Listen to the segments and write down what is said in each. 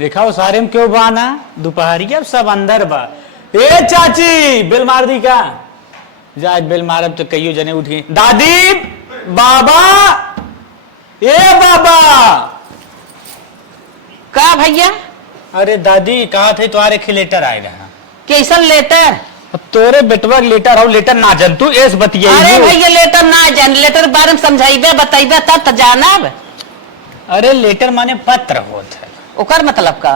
देखा वो सारे में क्यों बाना दोपहरी अब सब अंदर बा। ए चाची बेल मार दी का जा बेल मारब तो कईयो जने उठ गई। दादी बाबा ए बाबा का भैया? अरे दादी कहा थे तुम्हारे के लेटर आए रहा। कैसन लेटर? तोरे बेटवा लेटर हो लेटर ना जन तू एस बतिया। अरे भैया लेटर ना जान, लेटर बारे में समझाइबे बताइबे तब तो जानब। अरे लेटर माने पत्र होत है। ओकर मतलब का?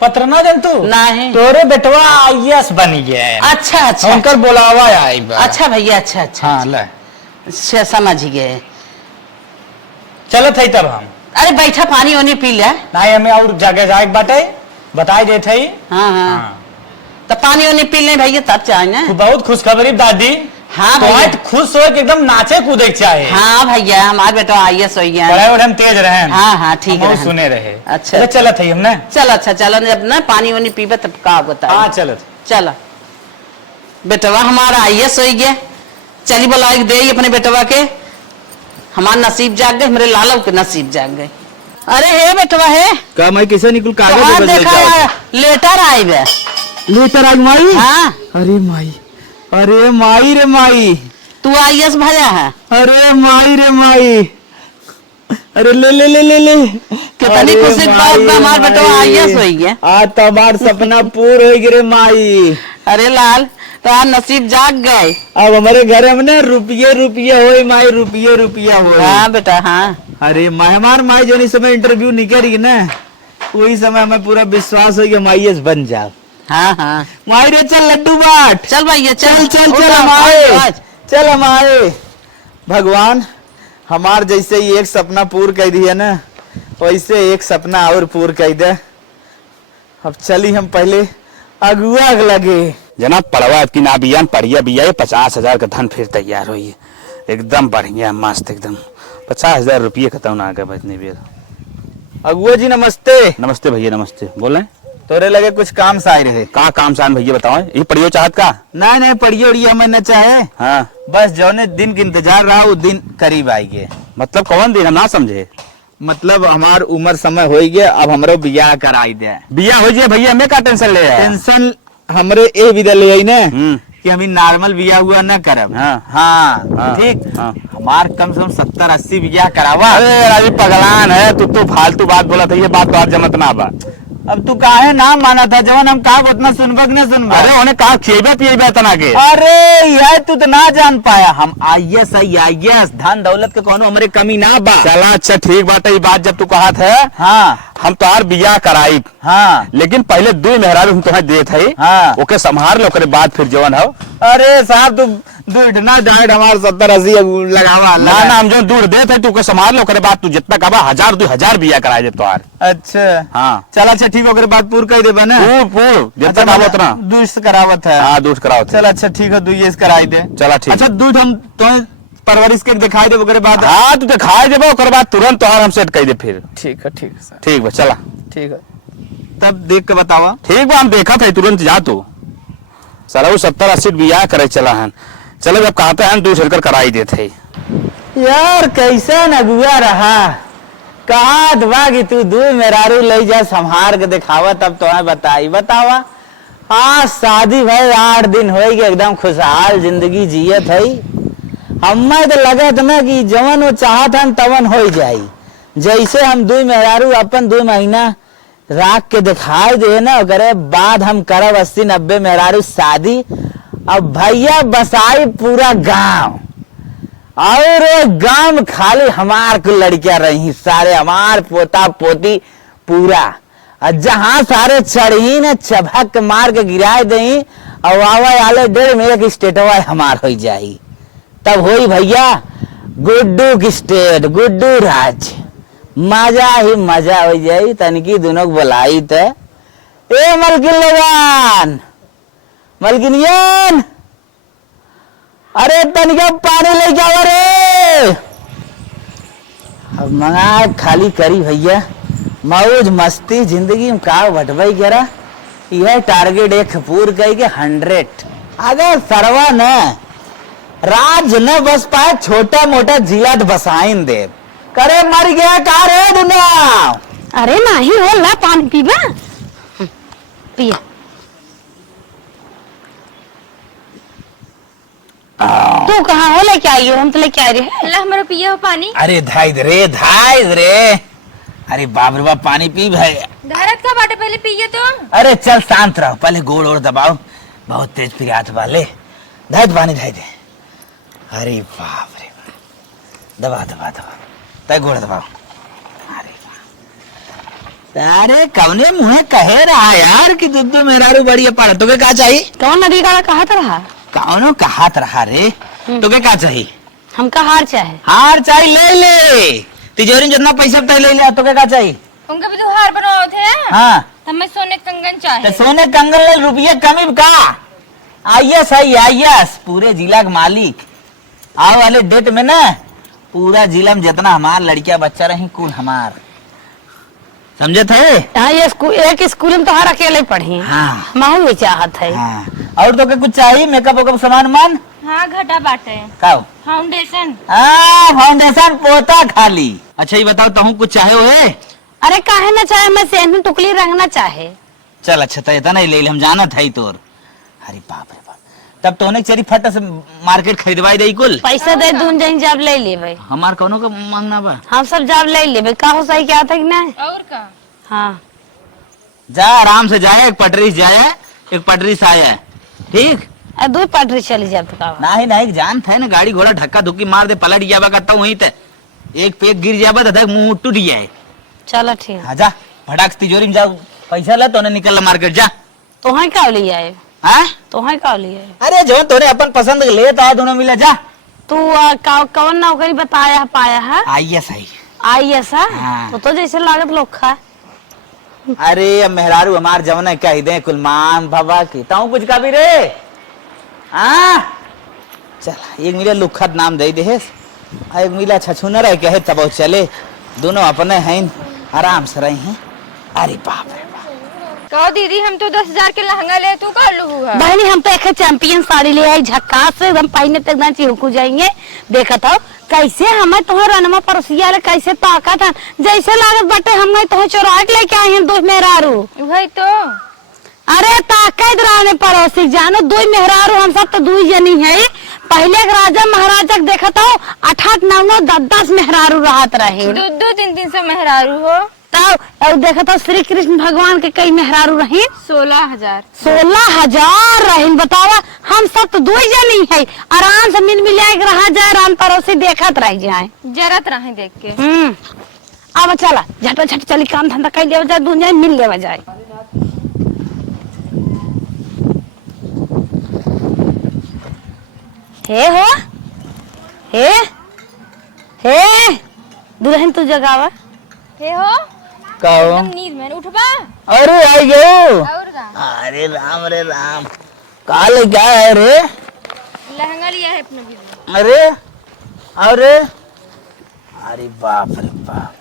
पत्र ना जन तू? नहीं। तोरे बेटवा आईएएस बन गया है। अच्छा अच्छा उनकर बुलावा आई बा। अच्छा भैया अच्छा अच्छा हाँ ले अच्छा समझ गए। चलो थे तब हम। अरे बैठा पानी वानी पी ले। नहीं हमें और जगह जाए बाटे बताई दे थे। हाँ हाँ तो पानी वानी पी ले भैया तब चाहे ना। बहुत खुशखबरी दादी। हाँ तो भैया खुश हो एकदम नाचे कूदे चाहिए। हाँ भैया हमारे बेटा आईएएस हो गया। पढ़ाई वढ़ाई में तेज रहे। हाँ हाँ ठीक है सुने रहे। अच्छा चलो थे हमने। चल अच्छा चलो जब ना पानी वानी पीबे तब का बता। हाँ चलो चलो बेटवा हमारा आईएएस हो गया। चली बोला दे अपने बेटवा के। हमारा नसीब जाग गए, मेरे लालव के नसीब जाग गए। अरे हे बेटवा है का मैं कैसे निकल तो देखा लेटर आई बे। लेटर आई माई? हाँ अरे माई, अरे माई रे माई, तू आईएएस भजा है। अरे माई रे माई, अरे ले ले ले ले ले कितनी खुशी की बात बा हमार बेटवा आईएएस हो गया। आज तुम्हार सपना पूर हो गए रे माई। अरे लाल तो आज नसीब जाग गए। अब हमारे घर में ना रुपये रुपये हो माई, रुपये रुपया हो। हाँ बेटा हाँ। अरे माई हमार माई जो समय इंटरव्यू निकल ना वही समय हमें पूरा विश्वास हो गया आईएएस बन जाओ। हाँ हाँ माई रे चल लड्डू बाट। चल भैया चल चल चल हम आए, चल हम आए। भगवान हमार जैसे ही एक सपना पूर कर दिया ना वैसे एक सपना और पूर कर दे। अब चली हम पहले अगुआ लगे। जनाब पड़वा की ना बियान पढ़िया बिया 50,000 का धन फिर तैयार हो एकदम बढ़िया मस्त एकदम 50,000 रुपये खत्म आ गए बचने बेर। अगुआ जी नमस्ते। नमस्ते भैया नमस्ते। बोले तोरे लगे कुछ काम से आए रहे। कहाँ काम सान भैया बताओ। ये पढ़ियो चाहत का? नहीं नहीं पढ़िए उड़िए हमें न चाहे। हाँ बस जौने दिन की इंतजार रहा वो दिन करीब आई गए। मतलब कौन दिन हम ना समझे। मतलब हमार उम्र समय हो गया अब हमरो बियाह कराई दे। बिया हो जाए भैया हमें का टेंशन ले। टेंशन हमरे ए विदा ले गई ना हम्म कि हम नॉर्मल बियाह हुआ न करब। हाँ हाँ ठीक। हाँ। हमार कम से कम 70-80 बियाह करावा। अरे राजी पगलान है तू फालतू बात बोला था। ये बात तो आज जमत ना बा। अब तू काहे ना माना था जवन हम कहा उतना सुनबक न सुनबा। अरे उन्हें कहा खिएबे पिएबे तना के। अरे यह तू तो ना जान पाया हम आईएएस धन दौलत के कोनो हमरे कमी ना बा। चला अच्छा ठीक बात है। ये बात जब तू कहा था हाँ हम तो यार बियाह कराई हाँ लेकिन पहले 2 मेहरारू हम तुम्हें दे थे। हाँ ओके संभाल लो करे बाद फिर जवन हो। अरे साहब तू इतना डाइट हमारे 70-80 लगावा। ना ना हम जो दूर दे थे तू के संभाल लो करे बाद तू जितना कहा 1000-2000 बिया कराए दे तो यार। अच्छा हाँ चल अच्छा ठीक हो बात पूर कर दे ना। पूर जितना कहा उतना दूध करावत है। हाँ दूध कराओ। चल अच्छा ठीक है दूध कराई दे। चला ठीक। अच्छा दूध हम तुम्हें परवरिश के दिखाई दे ओकरे बाद। हाँ तू दिखाई देबो ओकर बाद तुरंत तोहार हम सेट कर दे फिर। ठीक है सर ठीक बा चला ठीक है तब देख के बतावा। ठीक बा हम देखा था तुरंत जा तू सारा 70-80 बिया करे चला हन। चलो जब कहते हैं दूध छेड़कर कराई देते। यार कैसा नगुआ रहा कहा दबा कि तू दूध मेरारू ले जा संभार के दिखावा तब तुम्हें बताई बतावा। हाँ शादी भाई 8 दिन हो गए एकदम खुशहाल जिंदगी जियत है। हमें तो लगत ना कि जवन वो चाहत हम तवन हो जाई। जैसे हम 2 मेहरारू अपन 2 महीना राख के दिखाई दे ना करे बाद हम करब 80-90 मेहरारू शादी। अब भैया बसाई पूरा गांव और गांव खाली हमार को लड़कियां रही सारे हमार पोता पोती पूरा। जहां सारे चढ़ी न चबक मार के गिराए दही और आवा आले 1.5 महीने की स्टेटवा हमार हो जाई। तब होई भैया गुड्डू की स्टेट गुड्डू राज मजा ही मजा हो जाई। तनकी दोनों को बुलाई थे ए मलकिन लगान मलकिनियन अरे तनिका पानी ले जाओ रे। अब मंगा खाली करी भैया मौज मस्ती जिंदगी में का बटवाई करा। यह टारगेट एक पूर कही के 100 अगर सरवा न राज न बस पाए छोटा मोटा जिला बसाइन दे करे मर गया का रे दुनिया। अरे नहीं हो ला पानी पीबा पिया। तू कहाँ हो लेके आई हो? हम तो लेके आ रहे हैं। ला हमारा पिया हो पानी। अरे धाई रे अरे बाप रे बाप पानी पी भाई। धारत का बाटे पहले पिए तो। अरे चल शांत रहो, पहले गोड़ और दबाओ, बहुत तेज पिघात वाले। धाई पानी धाई दे। अरे बाप रे दबा दबा दबा तय गोड़ दबाओ। अरे बाप, अरे कौने मुँह कहे रहा यार कि दुद्दू मेहरारू बढ़िया पड़ा। तुके क्या चाहिए? कौन नदी का कहा तो रहा? कौनो कहात रहा रे। तुके क्या चाहिए? हमका हार चाहे। हार चाहिए ले ले, तिजोरी में जितना पैसा तय ले ले। तुके क्या चाहिए? उनका भी तो हार बनाओ थे। हाँ तो हमें सोने कंगन चाहिए। तो सोने कंगन ले, रुपये कमी का। आईएस है आईएस, पूरे जिला का मालिक। आने वाले डेट में ना पूरा जिला में जितना हमार लड़कियां बच्चा रही कुल हमार, समझे थे? हाँ ये स्कूल, एक स्कूल में तो हर अकेले पढ़ी। हाँ माहौल भी चाहत है। हाँ। और तो के कुछ चाहिए? मेकअप वेकअप सामान मान हाँ घटा बाटे। खाओ। फाउंडेशन। फाउंडेशन पोता खाली। अच्छा ये बताओ तुम कुछ चाहे हुए? अरे काहे ना चाहे, मैं सेन में टुकली रंगना चाहे। चल अच्छा तो इतना ही ले ले, हम जाना था ही तोर। अरे बाप रे बाप, तब तो उन्हें चरी फट से मार्केट खरीदवाई दे कुल। पैसा दे दून जहीं जब ले लेबे। हमार कौनो का मांगना बा? हम सब जब ले लेबे। का हो सही क्या था कि नहीं? और का? हाँ जा आराम से जाए, एक पटरी से जाए एक पटरी से आया, ठीक? दो पटरी चली जाए तो का? नहीं नहीं जान था ना, गाड़ी घोड़ा धक्का धुक्की मार दे, पलट जाबा करता वहीं ते एक पेक गिर जाबा तो मुंह टूट जाए। चलो ठीक। हाँ जा फटाक से तिजोरी में जाओ, पैसा ला तो निकल मार्केट जा। तो है का ले आए? हाँ तो है का ले आए? अरे जो तोने अपन पसंद ले तो दोनों मिला जा। तू कौन नौकरी बताया पाया है? आइए सही। आई ऐसा हाँ। तो जैसे लागत लोग खा। अरे अब मेहरारू हमार जवना कह दे कुल मान बाबा की ताऊ कुछ का भी रे। हाँ चल एक मिला लुखत नाम दे दे, एक मिला छछूनर है कहे तब चले, दोनों अपने हैं आराम से रहे हैं। अरे बाप रे बाप। कहो दीदी हम तो 10,000 के लहंगा ले, तू कर लू है। बहनी हम तो एक चैंपियन साड़ी ले आई, झक्कास से एकदम पहने तक ना चिहुकू जाएंगे। देखा था कैसे हमें तुम्हें रनमा परोसिया कैसे ताका था, जैसे लागत बटे हमें तुम्हें चोराट लेके आए हैं। दो मेहरारू वही तो। अरे ताकत राने पड़ोसी जानो, दो मेहरारू हम सब तो दू जनी है। पहले के राजा महाराजा के देखा था 8-8, 9-9, 10-10 मेहरारू रहत रहे। 2-2, 3-3 से मेहरारू हो। तब और देखा था श्री कृष्ण भगवान के कई मेहरारू रही। 16,000। 16,000 रही। बतावा हम सब तो दो जनी है, आराम से मिल मिला के रहा जाए, राम पड़ोसी देखत रह जाए। जरत रहे देख के। अब चला झट झट चली काम धंधा कर ले जाए, दुनिया मिल ले जाए। हे हो हे दुल्हन तू जगावा। हे हो कहो एकदम नींद में उठबा। अरे आई गयो। और का? अरे राम काल क्या है रे? लहंगा लिया है अपने भी। अरे अरे अरे बाप रे बाप।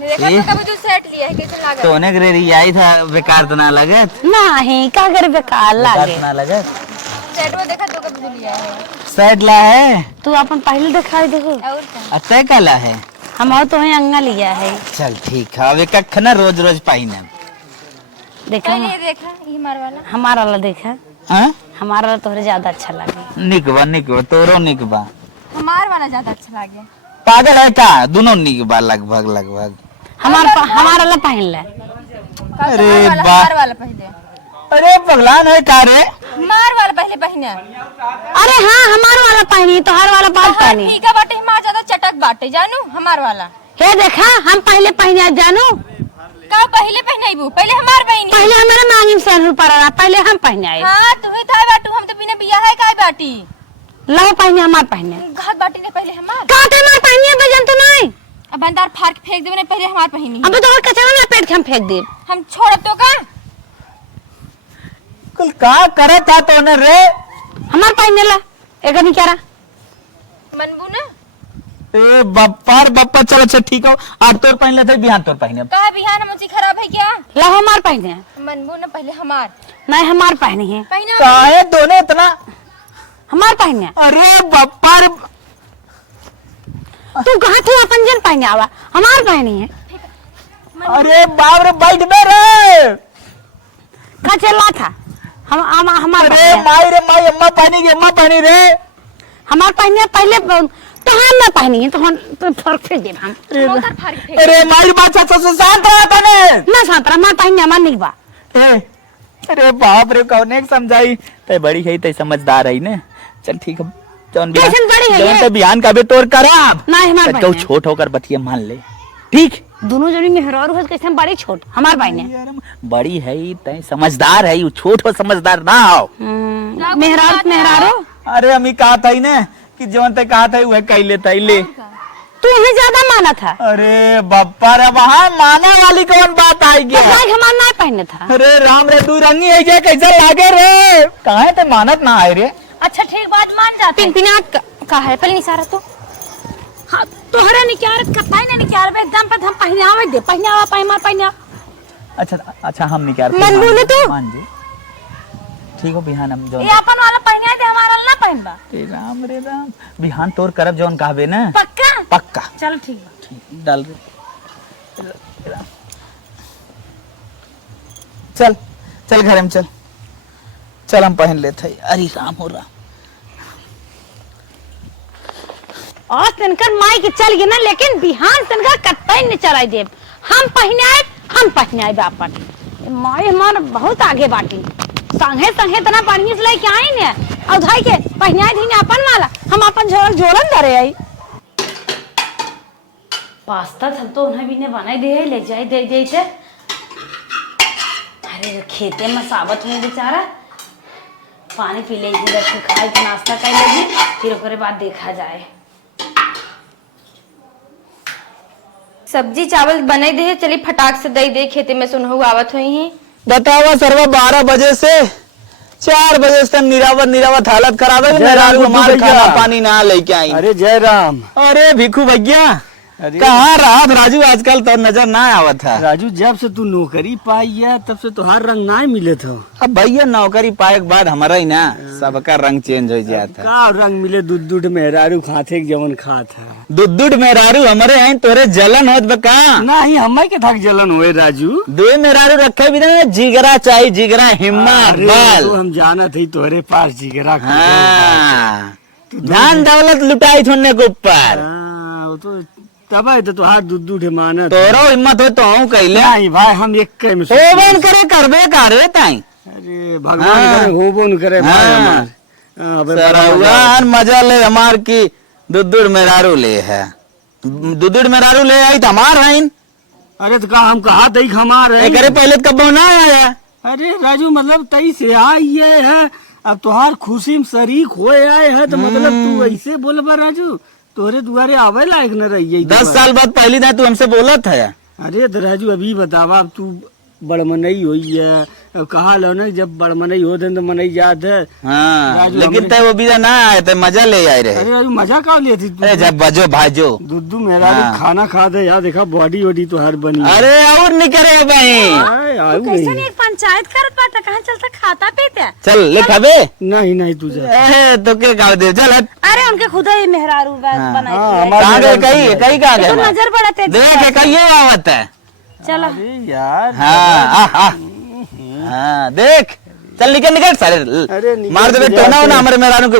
देखा तो कभी तू सेट लिया है, कैसे लगा? तोने के रे आई था, बेकार तो ना लगत? नहीं का करे बेकार बेकार लागे। तो ना लगत? सेट में देखा तो कभी तू लिया है। सेट ला है? तू अपन पहले दिखाई देखो। और का? अतः काला है? हम तो है अंगा लिया है। चल ठीक है, अब एक ना रोज रोज पाइना। देखा पहले ये देखा ये मार वाला। हमारा वाला देखा, हाँ हमारा वाला तोहरे ज्यादा अच्छा लगे। निकबा तोरो निकबा। हमार वाला ज्यादा अच्छा लगे। पागल है का? दोनों निकबा लगभग। हमारा वाला पहन ले। अरे वाह। मार वाला पहले। अरे पगलान है का रे? मार वाला पहले पहने। अरे हाँ हमारा वाला पहनी, तोहर वाला बात पहनी। ठीक है बाटे, हमार ज्यादा चटक बाटे जानू हमार वाला। हे देखा हम पहले पहने जानू। का पहले पहनाइबू? पहले हमार पहनी। पहले हमारे मांगी में 100 रुपया रहा, पहले हम पहने आए। हाँ तू ही था बाटू, हम तो बिना बिया है काय बाटी। लो पहने हमार पहने। घाट बाटी ने पहले हमार। काटे हमार पहने बजन तो नहीं। अब बंदार फाड़ के फेंक देबे ने, पहले हमार पहनी। अब तो और कचरा में पेट के हम फेंक दे। हम छोड़ब तो का? कुल का करे था तोने रे? हमार पहने ला एक नहीं क्या रहा। मनबू ना ए बप्पा चलो अच्छा ठीक हो, आज तोर पहन लेते बिहान तोर पहने। कहा बिहान मुझे खराब है क्या? लो हमार पहने। मनबू ना पहले हमार नहीं हमार पहने है। पहना। काहे दोनों इतना? हमार पहने। अरे बप्पा रे, तू कहाँ थे अपन जन पहने आवा, हमार पहनी है। अरे बाप रे बैठ बे रे। का चला था हम हमार अरे माई रे माई अम्मा पानी रे। हमार पहने पहले तो हम ना पहनी है तो हम तो फर्क फेंक दे हम मोटर फाड़ के फेंक। अरे माई बात शांत रहा तने। ना सांतरा मार पहने हमार नहीं बा। अरे बाप रे कौने समझाई ते बड़ी है ते समझदार है ने। चल ठीक है जौन कैसन बड़ी है ये? तो बिहान का भी तोर कराब ना हमार तो पहने छोट होकर बतिया मान ले ठीक। दोनों जनी मेहरारू है कैसे बड़ी छोट हमार पहने बड़ी है तय समझदार है छोट हो समझदार ना हो। मेहरारू अरे अमी कहा था ने कि जौन ते कहा था वह कह ले तैले। तू हमें ज्यादा माना था अरे बप्पा रे वहां माना वाली कौन बात आई तो गया। भाई हमार ना पहने था। अरे राम रे तू रंगी है जे कैसा लागे रे कहां ते मानत ना आए रे। अच्छा ठीक बात मान जाते हैं। पिनपिनाट का है पहले निसारा तो हाँ तोहरे निकार कपाई ने निकार बे एकदम पे हम पहनावे दे पहनावा पहना अच्छा हम नहीं क्या मन बोले तो? मान जी ठीक हो बिहान हम जौन ये अपन वाला पहना दे हमारा ना पहनबा। रे राम बिहान तोर करब जौन कहबे ना पक्का पक्का चलो ठीक बा। डाल रे चल घर में चल हम पहन लेते हैं। अरे राम हो राम और तनकर माई के चल गए ना लेकिन बिहान तनकर कत्तई न चलाई देब हम पहने आए बापन माई हमार बहुत आगे बाटी संगे तना पानी से लेके आई ने और धाई के पहने आए थी अपन वाला हम अपन जोड़न धरे आई पास्ता थल तो उन्हें भी ने बनाई दे ले जाए दे थे। अरे खेते में साबत हुए बेचारा पानी पी ले खाए के नाश्ता कर लेगी फिर ओकरे बाद देखा जाए। सब्जी चावल बने दे चली फटाक से दे दे खेते में सुनहु आवत हुई ही। बतावा सरवा 12 बजे से 4 बजे से निरावत हालत खराब है। मेरा हमारे खाना पानी ना लेके आई। अरे जय राम। अरे भिखू भैया कहाँ रहा राजू आजकल तो नजर ना आवत है। राजू जब से तू नौकरी पाई है तब से तुहार रंग ना मिले थे। अब भैया नौकरी पाए के बाद हमारा ही ना सबका रंग चेंज हो जाता है। का रंग मिले दूध मेहरारू खाते जवन खात है दूध मेहरारू हमारे हैं तोरे जलन होत बका ना ही हमारे के थक जलन हुए राजू। दो मेहरारू रखे भी ना जिगरा चाहिए जिगरा हिम्मत बल। तो हम जाना थे तोहरे पास जिगरा हाँ धन दौलत लुटाई थोड़ने के ऊपर वो तो तब है तो तुहार दूध माना तोरो हिम्मत हो तो हूँ कहले नहीं भाई हम एक कई में होबन करे करबे करे ताई। अरे भगवान करे होबो न करे भाई हमार सरौआन मजा ले हमार की दूध मेहरारू ले है दूध मेहरारू ले आई तो हमार है। अरे तो हम कहा तई हमार है करे पहले कब ना आया। अरे राजू मतलब तई से आई है अब तुहार खुशी में शरीक हो आए है तो मतलब तू ऐसे बोलबा राजू तोरे दुआरे आवे लायक न रही 10 साल बाद पहली ना तू हमसे बोला था। अरे तो राजू अभी बतावा अब तू बड़मनई हुई है कहा लो ना जब बड़मनई हो तो मनई याद है। हाँ लेकिन तय वो बीजा ना आए थे मजा ले आए रहे। अरे राजू मजा का लिए थी तू जब बजो भाजो दूधू मेरा खाना खा दे यार देखा बॉडी वॉडी तो हर बनी। अरे और नहीं करे भाई कैसे एक पंचायत करत बाटा कहां चलता खाता पीते चल ले खाबे नहीं तुझे तो के गाँव दे चल हट। अरे उनके खुदा ही मेहरारू बनाई कहाँ गए कहीं कहाँ गए नजर बढ़ते देख कहीं आवत है। चलो यार हाँ देख चल निकल सारे मार दे तो ना हमारे मेहरारू को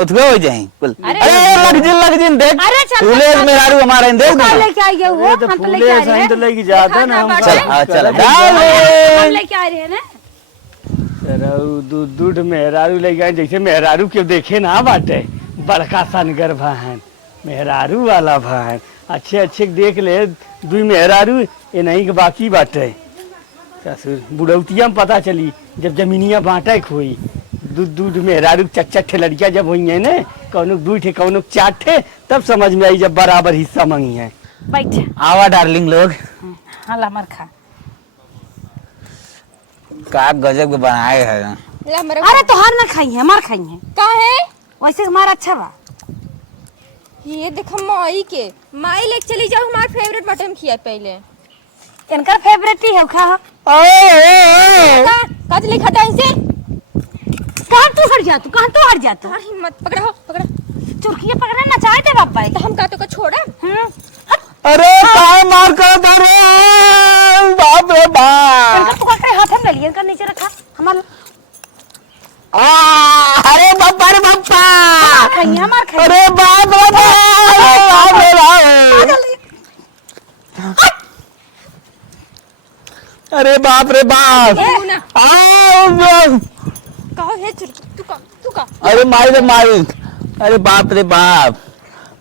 उठवे हो जाए कुल। अरे लग जिन देख अरे चल फूले मेहरारू हमारे देख कौन लेके आई है वो हम तो लेके आ रहे हैं तो लेके जाता ना हम चल हाँ चल हम लेके आ रहे हैं ना दूध मेहरारू लेके आए जैसे मेहरारू के देखे ना बाटे बड़का सनगर भान मेहरारू वाला भान अच्छे देख ले दुई मेहरारू ये नहीं के बाकी बाटे ससुर बुढ़ौतिया में पता चली जब जमीनिया बांटे हुई दूध मेहरारू चच्चा लड़किया जब हुई है ना कौन दू ठे कौन 4 ठे तब समझ में आई जब बराबर हिस्सा मांगी है। बैठ आवा डार्लिंग लोग हाँ लमर खा का गजब बनाए है। अरे तोहार ना खाई है हमार खाई है का है वैसे हमारा अच्छा बा। ये देख माई के माई लेके चली जाओ हमार फेवरेट मटन खिया पहले इनका फेवरेट ही है खा का चली खटाई से कहां तू हट जा तू तार हिम्मत पकड़ा चुरकिया पकड़ा ना चाहे थे बाप भाई तो हम का तो को छोड़ा अरे काय मार कर दे रे, बाप रे बाप। इनका पकड़ के हाथ में ले लिया, इनका नीचे रखा हमारा। अरे बापा रे बापा, खैया मार खैया। अरे बाप रे बाप रे बाप, अरे बाप रे बाप। कहो हे चल तू का अरे माई रे माई, अरे बाप रे बाप,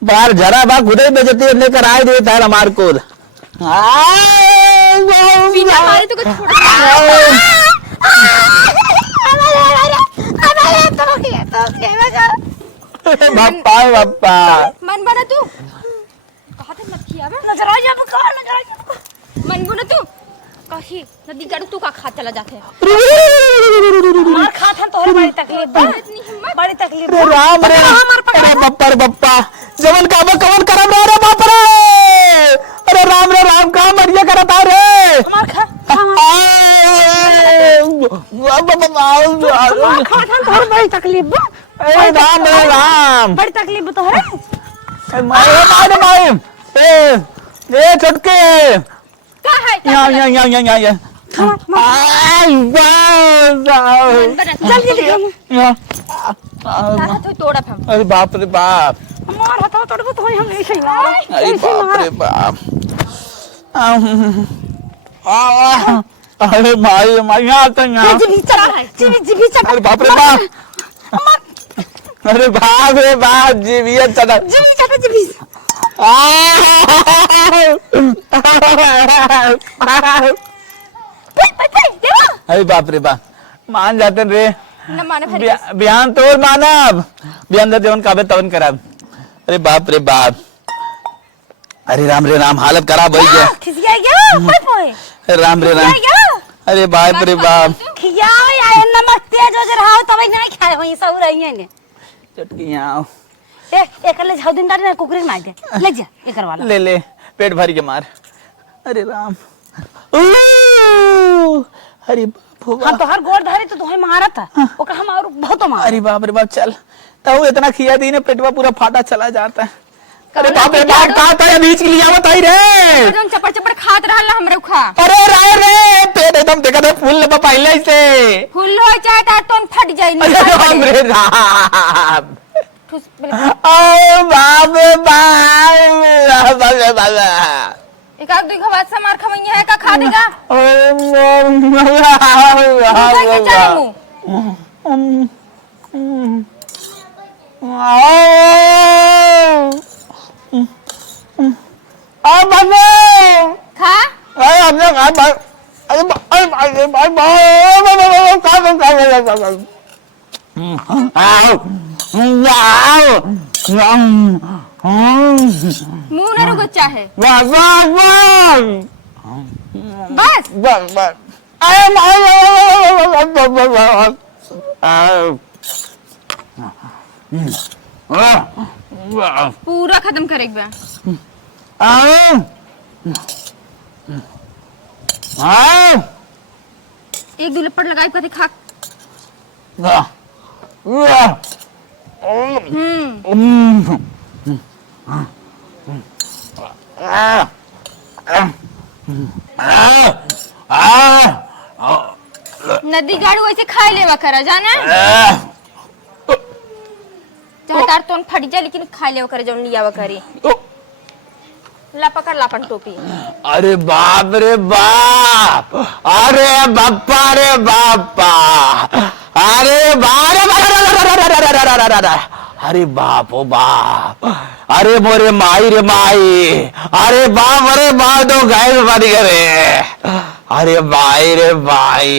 बाहर जरा बा खुदे बेचती लेकर आए दे तार हमार को। बिना मारे तो कुछ छोड़ बापा बापा, मन बना तू कहा था मत किया बे नजर आ जा, नजर आ जा। मन बना तू कही नदी गाड़ू तू का खा चला जाते मार खात हम तोहरे बड़ी तकलीफ बा, इतनी हिम्मत बड़ी तकलीफ अरे बा। राम रे, अरे बप्पा रे बप्पा, जवन काबा कवन करम रे बाप रे, अरे राम रे राम, का मरिया करता रे। मार खा मार खात हम तोहरे बड़ी तकलीफ बा। अरे राम रे राम, बड़ी तकलीफ बा तोहरे। मारे मारे, ए चटके, का है यहाँ जल्दी तो तोड़ा हम अरे बाप रे बाप, मार हटाओ तोड़ को, तो हम ऐसे ही मार, अरे बाप रे बाप, अरे माई माई यहाँ तो यहाँ, जीभी चला है, जीभी चला। अरे बाप रे बाप, अरे बाप रे बाप, जीविया चला, जीभी चला, जीभी। अरे बाप रे बाप, मान जाते रे, न माने भरी बयान तोड़ मानब, बयान दे देवन काबे तवन करब। अरे बाप रे बाप, अरे राम रे राम, हालत खराब हो गया। खिसिया गया कोई पोए, राम रे राम, अरे बाप रे बाप, खिया या नमक तेज हो रहा तब नहीं खाए होई सब रही है ने। चटकी यहाँ ए एक ले झाउ दिन डाल ना कुकरी मार दे, ले जा एकर वाला। ले ले, पेट भर के मार। अरे राम, अरे बाप, हम तो हर गोड़ धरे तो तोहे मारत ओका हम और बहुत मार। अरे बाप रे बाप, चल तो इतना खिया दी ने, पेटवा पूरा फाटा चला जाता है। अरे बाप रे बाप, कहाँ था बीच के लिए आवत आई रे, जोन चपड़ चपड़ खात रहल हमरे खा अरे राय रे, पेट एकदम देखा था फूल ले पहले से, फूल हो चाहे ता टोन फट जाई अरे राम रे राम, ठुस ओ बाप रे बाप, एक आध दो बात से मार खवैया है का खा देगा खा मुंह न रुको चाहे बस पूरा खत्म करे एक बार एक दो लपड़ लगाई कथी खा नदी गाड़ू ऐसे खाई लेवा करा जाना चाहे तार तोन फट जा लेकिन खाई लेवा करे जौन लियावा करी ला पकड़ लापन टोपी अरे बाप रे बाप, अरे बापा रे बापा, अरे अरे बाप ओ बाप, अरे मोरे माई रे माई, अरे बाप रे बाप, दो गाय बन गए, अरे भाई रे भाई,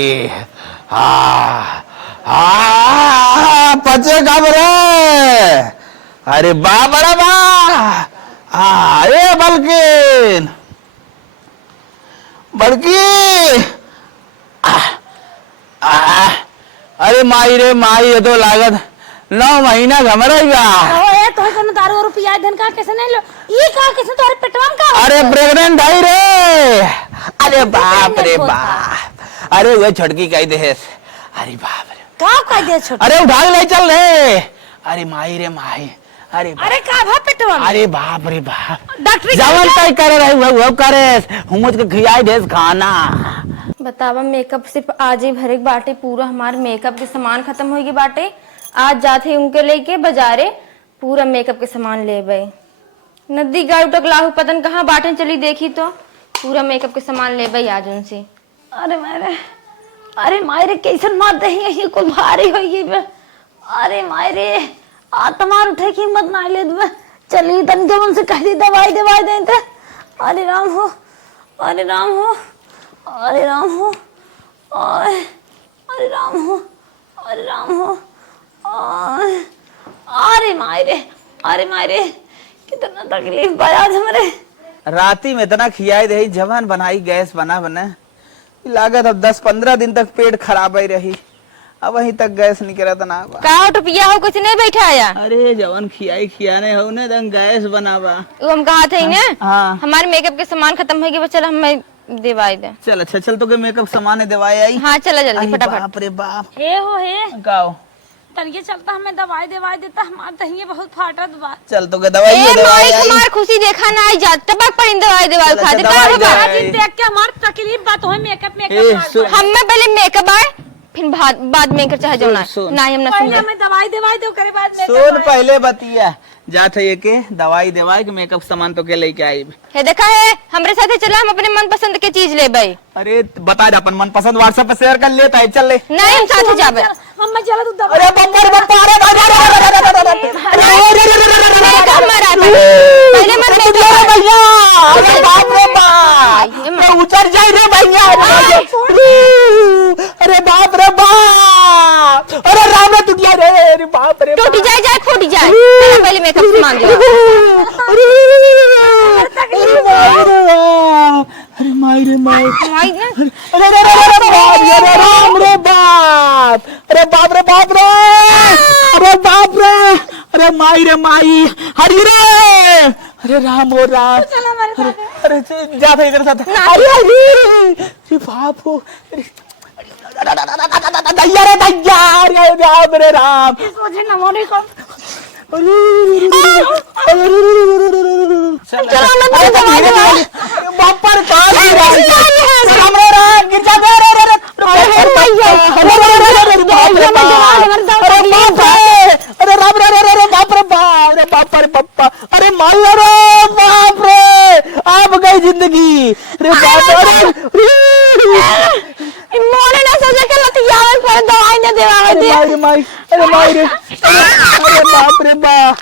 पचे कब रे, अरे बाप रे बाप, अरे बल्किन बल्कि अरे माई रे माई, ये तो लागत 9 महीना घमरेगा। ओए तो कनो दारू और पिया धन का कैसे नहीं लो ई का कैसे तोरे पेटवा में का अरे प्रेग्नेंट है रे, अरे बाप रे बाप, अरे वो छटकी कह दे, अरे बाप रे का दे छोट, अरे उठा ले चल रे, अरे माई रे माई, अरे अरे का भा पेटवा में? अरे बाप रे बाप, डॉक्टरी जवन तय करे रही वो करे, हम के खियाई देस खाना। बतावा मेकअप सिर्फ आज ही भरे बाटे, पूरा हमार मेकअप के सामान खत्म होगी बाटे। आज जाते उनके लेके बाजारे पूरा मेकअप के सामान ले गए। नदी गाय उठक लाहू पतन कहाँ बाटे चली देखी तो पूरा मेकअप के सामान ले गई आज उनसे। अरे मायरे कैसन मार दही ये कुल भारी हो गई बे। अरे मायरे आ तमार उठे की हिम्मत ना ले दे। चली तन के उनसे कह दी दवाई दे दे। अरे राम हो, अरे राम हो, अरे राम हो, अरे राम हो, अरे राम हो, अरे मायरे कितना तकलीफ पाया हमारे। राती में इतना खियाई दही, जवान बनाई गैस बना लागत अब 10-15 दिन तक पेट खराब ही रही। अब वहीं तक गैस निकला था ना। का टुपिया हो कुछ नहीं बैठा आया। अरे जवान खियाने हो ने तंग गैस बनावा। वो हम कहा थे ना हाँ। हमारे मेकअप के सामान खत्म हो गए, चल हमें दिवाई दे। चल अच्छा चल, तो के मेकअप सामान दवाई आई। हाँ चला जल्दी अरे फटाफट। बाप रे बाप, हे हो हे गाओ तनिके चलता हमें दवाई देता, हमार दही बहुत फाटत बा। चल तो के दवाई ए दवाई माई आई। हमार खुशी देखा ना आई जात टपक पड़ी दवाई चल, खातिर अच्छा, का दवाई होगा। दे। आज देख के हमार तकलीफ बात हो मेकअप ए, सुन। हमें पहले मेकअप आए फिर बाद में कर चाहे जो ना सुन। ना हम ना पहले सुन हमें दवाई दो करे बाद में सुन पहले बतिया जात है ये के दवाई देवाई के मेकअप सामान तो के लेके आई। है देखा है हमरे साथे चला, हम अपने मन पसंद के चीज ले भाई। अरे बता दे अपन मन पसंद व्हाट्सएप पे शेयर कर लेता है। चल ले। नहीं हम साथे जाबे। हम चला तू दवाई। अरे बम्पर बम्पर, अरे हमारा पहले मन मेकअप भैया, अरे बाप रे बाप, उतर जाए रे भैया। अरे बाप रे बाप, अरे राम रे टूट गया रे। अरे बाप रे टूट जाए फूट जाए, पहले मेकअप सामान दे। अरे माई रे माई, माई ना अरे रे रे रे बाप, अरे राम रे बाप, अरे बाप रे बाप रे, अरे बाप रे, अरे माई रे माई, हरी रे, अरे राम हो राम, अरे जा भाई इधर साथ, अरे अरे बाप हो, दैया रे दैया, अरे राम रे राम, सोचे ना मोने को बम्पर राम रे राम, गिर जा रे रे रे, अरे राम रे रे रे बाप रे बाप, अरे बाप रे पप्पा, अरे माई, अरे बाप रे, आप गई जिंदगी, अरे बाप मोने ना सोचे के लतिया में पर दवाई न देवावे दे। अरे माई, अरे माई रे, अरे बाप रे बाप,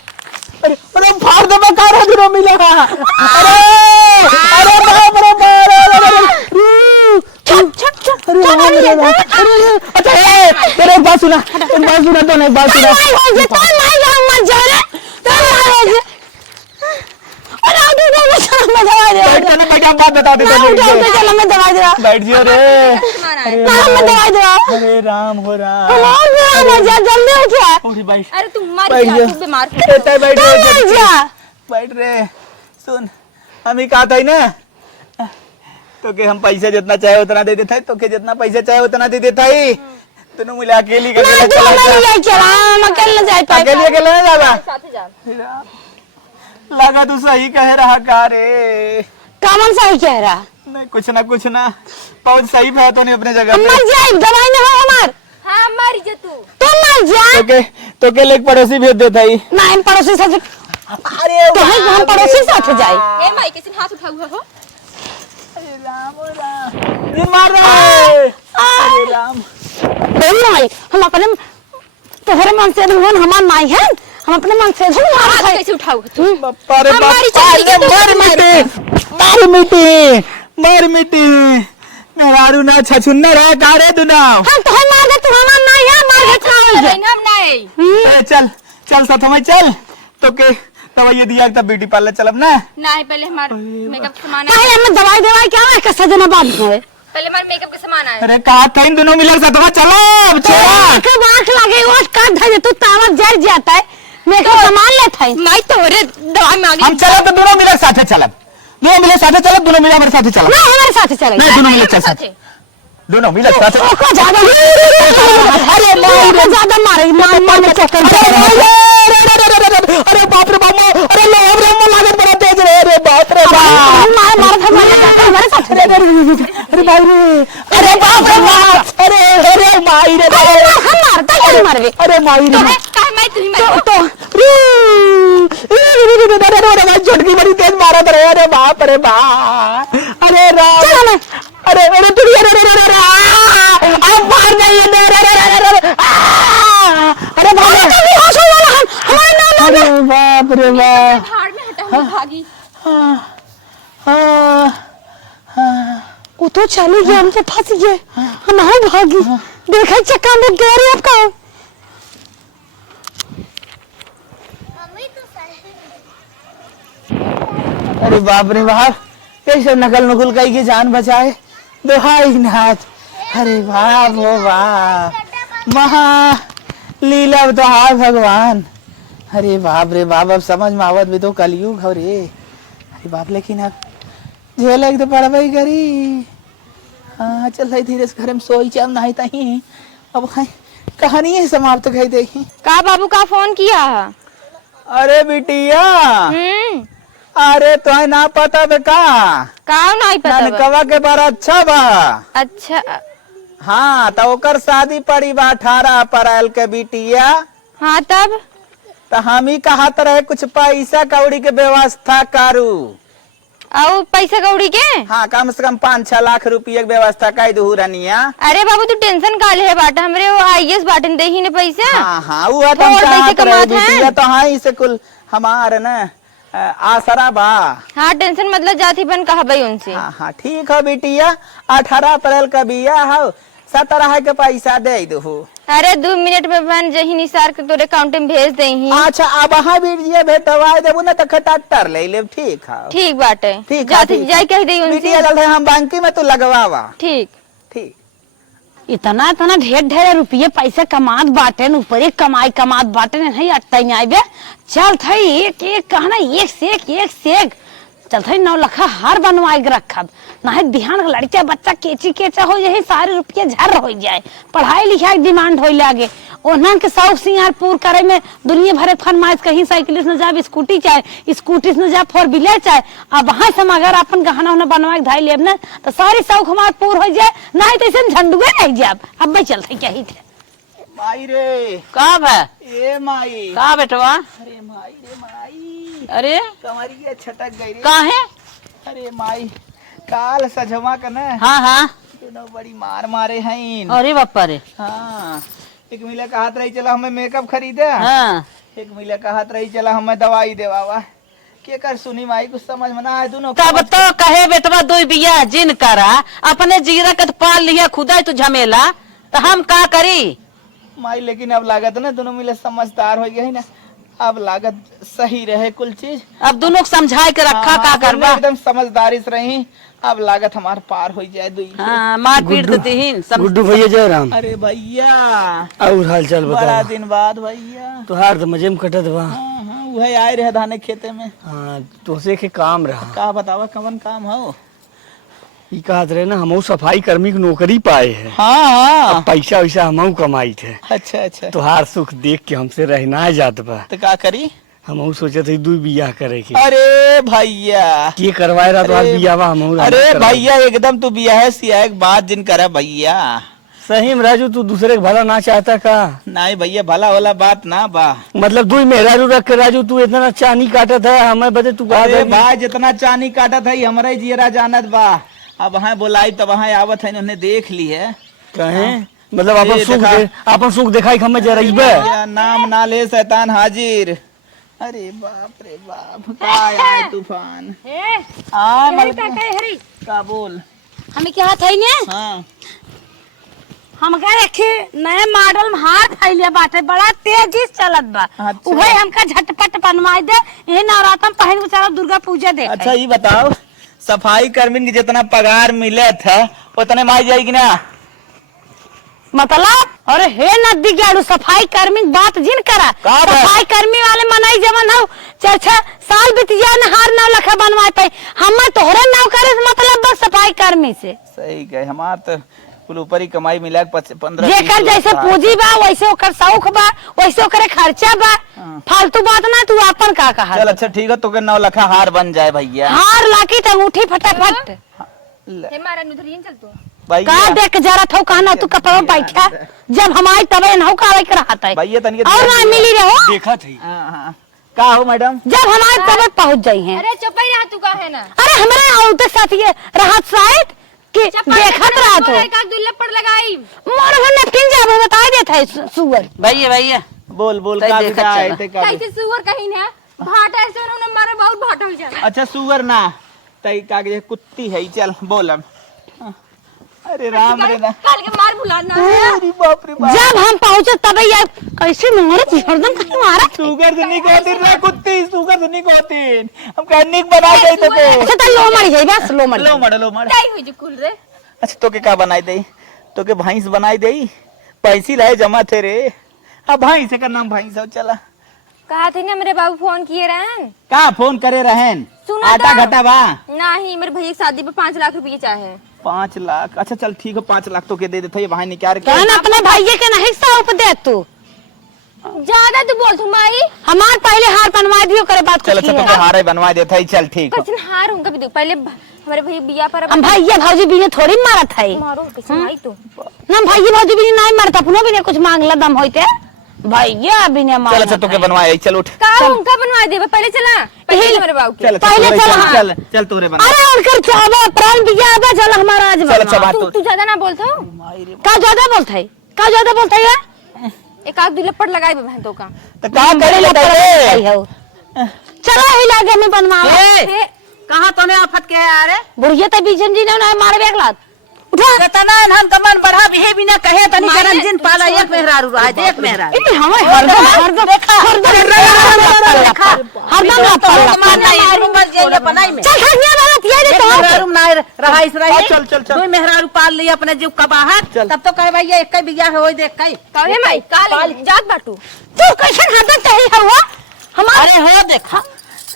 अरे अरे फाड़ दे मैं कार हजरो मिला, अरे बाप रे बाप, अरे अच्छा तेरे एक बात सुना तो नहीं, एक बात सुना। ये तो नहीं जाऊं मत जा रे तो नहीं। अरे आ दे मैं दवाई दे। बैठ जाना, बैठ जा, बात बता दे चल मैं दवाई दे। बैठ जियो रे, मैं दवाई दे। अरे राम हो राम, जल्दी उठा। उठी बैठ, अरे तुम मर बैठ जा, जा, तू बीमार बैठ मर जा। बैठ रे। सुन हम ही कहा था ना तो के हम पैसे जितना चाहे उतना दे देता है, तो के जितना पैसे चाहे उतना दे देता है। तूने मिला अकेली का मैं तो नहीं चला, हम अकेले जाए पाए। अकेले नहीं जाता। साथे जा। लगा तू सही कह रहा का रे। कामन सही कह रहा। नहीं कुछ ना बहुत सही है तो नहीं अपने जगह हम पे। मर जाए, दवाई ना हो हमार। हां मर जा तू मर जा। तो के एक पड़ोसी भेज देता ही। ना हम पड़ोसी साथ, अरे तो हम पड़ोसी साथ जाए। ए माई किसी ने हाथ उठा हुआ हो। अरे राम ये मार रहा है। अरे राम नहीं, हम अपने तोहरे मन से धुन हमार माई है, हम अपने मन से धुन हाथ मार कैसे उठा हुआ तू। बापा रे हमारी बापा, चली गई तो मार मिटी मेहरारू ना छछुन्ना रहा कारे दुनाव। हम तो मार दे, तू हमार माई है, मार दे खाओ। हम नहीं अरे चल साथ में चल तो के दवाई दिया तब ब्यूटी पार्लर चलब ना। नहीं पहले हमार मेकअप के सामान पहले हमें दवाई क्या है, कैसे देना बाद में। पहले हमारे मेकअप के सामान आए। अरे कहा कहीं दोनों मिलकर साथ में चलो छोड़ा। के आंख लगे वो काट दे, तू तावा जल जाता है, मेकअप सामान लेता है। माई तोरे दवाई मांगी। हम चलो तो दोनों मिलकर साथ चलब, दोनों मिले साथ चलब, दोनों मिले हमारे साथ चलब। ना हमारे साथ चलेगा। नहीं दोनों मिले चल साथ। दोनों मिलत साथ को ज्यादा अरे नहीं रे ज्यादा मारे मान में चक्कर अरे बाप रे बाप अरे लो अब रे लागत बड़ा तेज रे अरे बाप रे बाप मार साथ अरे भाई रे अरे बाप रे बाप अरे माई रे हम मारता क्या मारवे अरे माई रे काय मैं तुही मार तो अरे झटकी बड़ी तेज मारा रे अरे बाप रे बाप अरे राम अरे अरे तू अब मार नहीं है अरे बाप रे बाप भाड़ में हटा हुआ भागी। वो तो चली गया हम तो फंस गए हम हाँ भागी देखा चक्का में गिर रही आपका अरे बाप रे बाप कैसे नकल नुकल कई की जान बचाए दोहाई नाथ। अरे बाप हो बाप महा लीला तो हाय भगवान। अरे बाप रे बाप अब समझ में आवत भी तो कलयुग हो रे। अरे बाप लेकिन अब झेल तो पड़बई करी। हाँ चल रही धीरे से घर में सोई चाम नहीं तही अब कहानी है समाप्त कही देखी। का बाबू का फोन किया? अरे बिटिया अरे तो ना पता बे का नहीं पता बा। कवा के बार अच्छा बा। अच्छा हाँ तो ओकर शादी पड़ी बा 18 अप्रैल के बिटिया। हाँ तब तो हम ही कहत रहे कुछ पैसा कौड़ी के व्यवस्था करू। और पैसा कौड़ी के? हाँ कम से कम 5-6 लाख रुपये की व्यवस्था कर दू रनिया। अरे बाबू तू टेंशन काले है बाटा हमरे वो IAS बाटन दे ही ने पैसा। हाँ हाँ वो तो थोड़ पैसे कमात हैं। बिटिया तो हाँ इसे कुल हमारे न आसरा बा। हाँ टेंशन मतलब जाती बन कहा भाई उनसे। हाँ हाँ ठीक है बिटिया 18 अप्रैल का बिया हो 17 के पैसा दे दो। अरे 2 मिनट में बन जही निसार के तोरे अकाउंट में भेज देही। अच्छा अब हाँ बिटिया भेटवा देबू ना तो खटाटर ले ले ठीक है। ठीक बाटे ठीक जाती जाई कह दे उनसे। बिटिया जल्दी हम बैंकी में तो लगवावा। ठीक ठीक इतना इतना ढेर रुपये पैसे कमात बाटे ऊपर एक कमाई कमात बाटे नहीं अटता नहीं आए चल थई एक एक कहना एक से एक चल थई 9 लाख हार बनवाए के रखब नहीं ध्यान लड़का बच्चा केची केचा हो जाए सारे रुपये झर हो जाए पढ़ाई लिखाई डिमांड हो लागे ओना के शौक सिंगार पूर करे में दुनिया भरे फरमाइश कहीं साइकिल से जाब स्कूटी चाहे स्कूटी से जाब 4 व्हीलर चाहे अब वहां से अगर अपन गहना उन्हें बनवा के धाई लेब ना तो सारी शौक हमारे पूर हो जाए नहीं तो ऐसे झंडुए रह जाब। अब भाई चलते क्या ही थे माई रे कब है ए माई का बेटवा? अरे माई रे माई अरे कमरिया छटक गई रे। का है? अरे माई काल सजवा का ना हाँ हाँ दोनों बड़ी मार मारे हैं। अरे बापा रे। हाँ एक मिले का हाथ रही चला हमें मेकअप खरीदे। हाँ एक मिले का हाथ रही चला हमें दवाई देवावा के कर सुनी माई कुछ समझ में ना आए दोनों तब तो कहे बेटवा 2 बिया जिन करा अपने जीरा कत पाल लिया खुदा तो झमेला तो हम का करी माई। लेकिन अब लागत ना दोनों मिले समझदार हो गए ना अब लागत सही रहे कुल चीज। अब दोनों को समझाए के रखा का करबा एकदम समझदारी से रही अब लागत हमार पार हो जाए दुई। हाँ मार पीट देती ही गुड्डू भैया जय राम। अरे भैया और हाल चाल बड़ा बता। दिन बाद भैया तुहार तो मजे में कटत बा। हाँ हाँ वही आए रहे धाने खेते में। हाँ तुझसे के काम रहा का बतावा कवन काम हो? ई कहत रहे ना हमहू सफाई कर्मी की नौकरी पाए है। हाँ हाँ पैसा वैसा हमहू कमाई थे। अच्छा अच्छा तुहार सुख देख के हमसे रहना जात बा। तो का करी? हमहू सोचे थे 2 बियाह करे के। अरे भैया के करवाए रहा तुहार बियाह बा हमहू। अरे भैया एकदम तू बिया है सिया एक बात जिन करे भैया। सही में राजू तू दूसरे के भला ना चाहता का? नहीं भैया भला वाला बात ना बा। मतलब 2 मेहरारू रख के राजू तू इतना चानी काटत है हमें बता तू कहा अरे भाई जितना चानी काटा था हमारा जियरा जानत बा। अब वहाँ बोलाई तो वहाँ आवत है उन्हें देख ली है। कहे मतलब ये देखा। अपन सुख दिखाई हमें जरा भैया, नाम ना ले शैतान हाजिर। अरे बाप रे बाप का आया तूफान। हाँ मलका का बोल हमें क्या था हाँ हम रखे नए मॉडल में हाथ फैलिया बाटे बड़ा तेजी से चलत बा। अच्छा। वही हमका झटपट बनवाई दे ये नवरात्र में पहन के चला दुर्गा पूजा देखे। अच्छा ये बताओ सफाई कर्मी की जितना पगार मिले था उतने माई जाएगी ना? मतलब अरे हे नदी गाड़ू सफाई कर्मी बात जिन करा सफाई कर्मी वाले मनाई जवन हो 4-6 साल बीत गया न हार 9 लाख बनवाए पे हम तोहरे नाव करे मतलब बस सफाई कर्मी से। सही गए हमार तो कुल ऊपर ही कमाई मिला 15 जेकर जैसे पूंजी बा वैसे ओकर शौक बा वैसे ओकरे खर्चा बा। फालतू बात ना तू अपन का कहा। चल अच्छा ठीक है, तो के 9 लाख हार बन जाए भैया। हार लाकी त अंगूठी फटाफट हे मारा नुधरियन चल तू भैया का देख के जरा थो कहना तू कपड़ा बैठा जब हमारी तबे नौ का आवे के रहता है भैया तनिक और ना मिली रहो देखा थी हाँ। का हो मैडम? जब हमारे तबे पहुंच जाई हैं। अरे चुप ही रह तू का है ना। अरे हमारे औरत साथ ये राहत शायद कि देखत रहा तो एक दुल्ला पड़ लगाई मोर ने पिन जा बता देता है सुअर। भैया भैया बोल बोल कहीं का देखत बिता चला। आए थे का? कैसे सुअर कहीं है भाटा ऐसे उन्होंने मारे बहुत भाटा हो जाए। अच्छा सुअर ना तई का के कुत्ती है। चल बोलम। अरे राम रे राम। काल के मार भुलाना अरे बाप रे बाप। जब हम पहुंचे तबे यार कैसे मारे हरदम कैसे मारा। सुगर से नहीं कहती रे कुत्ती, सुगर से नहीं कहती। हम कहने बना दे तो को। अच्छा तो लो मर जाई बस लो मर। लो मर। नहीं हुई जो कुल रे। अच्छा तो के का बनाई दे? तो के भैंस बनाई दे। पैसे लाए जमा थे रे। अब भैंस का नाम भैंस हो। चला कहा थे ना मेरे बाबू फोन किए रहन। का फोन करे रहन? सुना आटा तो। घटा बा नहीं मेरे भैया की शादी पे 5 लाख रुपए चाहे। 5 लाख। अच्छा चल ठीक है 5 लाख तो के दे देते। ये भाई निकाल के कहना अपने भाइये के नहीं सौंप दे तू। ज्यादा तू बोल तू माई। हमार पहले हार बनवा दियो करे बात चल अच्छा तो के हारे बनवा देता है। चल ठीक है। कुछ हार होगा भी दो पहले हमारे भैया बिया पर हम भैया भौजी भी ने थोड़ी मारा था मारो कैसे माई तू। ना भैया भौजी भी नहीं मारता अपनो भी ने कुछ मांगला दम होते भैया भी ने चल मारा। अच्छा तो के बनवाए। चल उठ। का उनका बनवा दे पहले चला पहले मेरे बाबू के। चल पहले चल, हाँ। चल चल तोरे बना। अरे उनकर चाबा प्राण बिया आबा चल हमारा आज चल अच्छा बात तू ज्यादा ना बोलता हो। का ज्यादा बोलता है का ज्यादा बोलता है यार। एक आध दुल्लपट लगाई बहन तो का। तो का करे लगे? चलो ही लागे में बनवा कहाँ तोने आफत के आ रे? बुढ़िया तो बीजन जी ने मारे बेगलात उठा तना हम कमन बढ़ा भी बिना कहे तनी करंजिन पाला एक मेहरारू रहा देख मेहरारू। इ हमें हरदम बनाई में चल खनिया वाला तिया रे तो मेहरारू ना रहा इस रही। चल चल चल। दो मेहरारू पाल लिया अपने जीव का बाहर तब तो कहे भैया एक बिया है वही देख कई काहे माई काल जात बाटू। तू कैसे हाथ चाहिए हुआ हमारे अरे हो देखा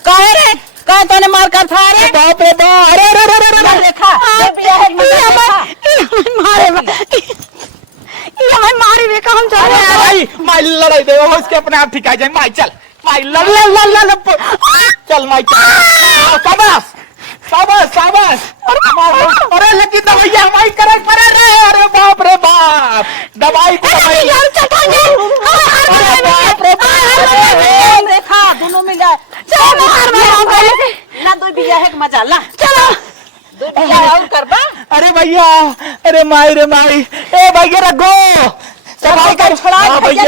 कहे रे कहे तोने मार कर था रे बाप रे बाप। अरे अरे अरे अरे देखा ये बिया है मारे ये हमें मारे वे का हम जा रहे हैं। माई माई लड़ाई दे वो इसके अपने आप ठीक आ जाए। माई चल माई लड़ चल माई चल। शाबाश शाबाश शाबाश। अरे लेकिन दवाइयां माई करे करे रे। अरे बाप रे बाप। दवाई को दवाई। यार चटा दे अरे बाप रे बाप। देखा दोनों मिला चलो मार पहले ना दो बिया है मजा ला चलो दो बिया और करबा। अरे भैया अरे माई रे माई। ए भैया रखो सफाई कर। हाँ भैया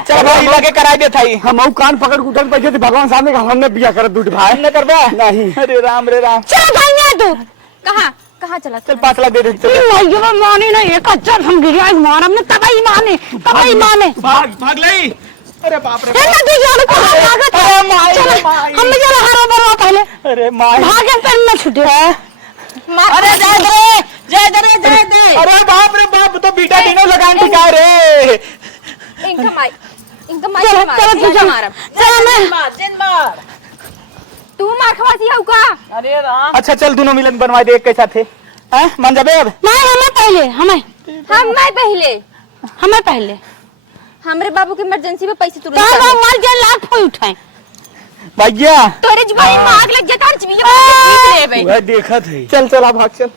चल भाई लगे कराई दे थाई। हम कान पकड़ के उठल बैठे थे भगवान सामने का हमने बिया कर दूध भाई हमने करबा नहीं। अरे राम रे राम। चलो भाई तू कहां कहां चला चल 5 लाख दे दे। चल भैया माने ना एक अच्छा हम गिरा मारम ने तबाई माने भाग भाग ले। अरे बाप रे ना तू जान को भागत अरे माई रे चल माई। हम चलो हारो बरवा पहले अरे माई। भागे पर न छूटे अरे जाए दे अरे बाप रे बाप तो बीटा तीनों लगान टिका रे। इनका माई चलो चलो तू मारम। चलो मैं जिन मार तू मार खवाती है का। अरे राम अच्छा चल दोनों मिलन बनवा दे एक के साथ है। मन जाबे अब। नहीं हमें पहले हमें पहले हमरे बाबू के इमरजेंसी में पैसे तुरंत कहां चाहिए। मर जा लाख फोन उठाए भैया तोरे जुबान में आग लग जाता है जीत ले बे। वह देखा थे। चल चल भाग चल।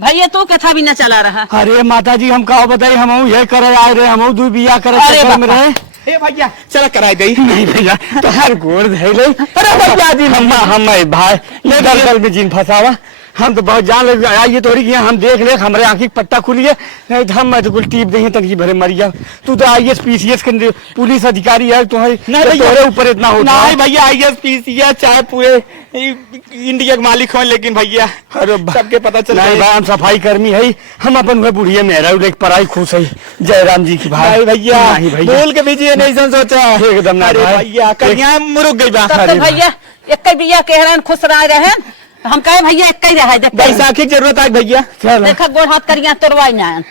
भैया तो कथा भी न चला रहा। अरे माता जी हम कहा बताई हम ये करे आए रहे हम दू बिया करे अरे चक्कर में बापा। रहे। ए भैया चल कराई दे। नहीं भैया तो हर गोर धै ले। अरे भैया जी हम भाई ले दलदल में जीन फंसावा हम तो बहुत जान लग आइए तोरी किया हम देख ले हमारे आंखी पट्टा खुली है नहीं तो हम मैं तो कुल टीप दे तन की भरे मरिया। तू तो आईएएस पीसीएस के पुलिस अधिकारी है तुम्हारे ऊपर इतना होता नहीं भैया आईएएस पीसीएस चाहे पूरे इंडिया के मालिक हो लेकिन भैया अरे सबके पता चल नहीं भाई हम सफाई कर्मी है हम अपन हुए बुढ़िया मेहरा देख पढ़ाई खुश है जयराम जी की भाई भैया नहीं भैया बोल के बीच नहीं सोचा एकदम ना अरे भाई। भैया कन्या मुरुक गई बा। तब तो भैया एक बिया केहरन खुश रहे हम कहे भैया एक ही रहे देख बैसाखी की जरूरत है भैया। चल देखा गोड़ हाथ करिया तोड़वाई ना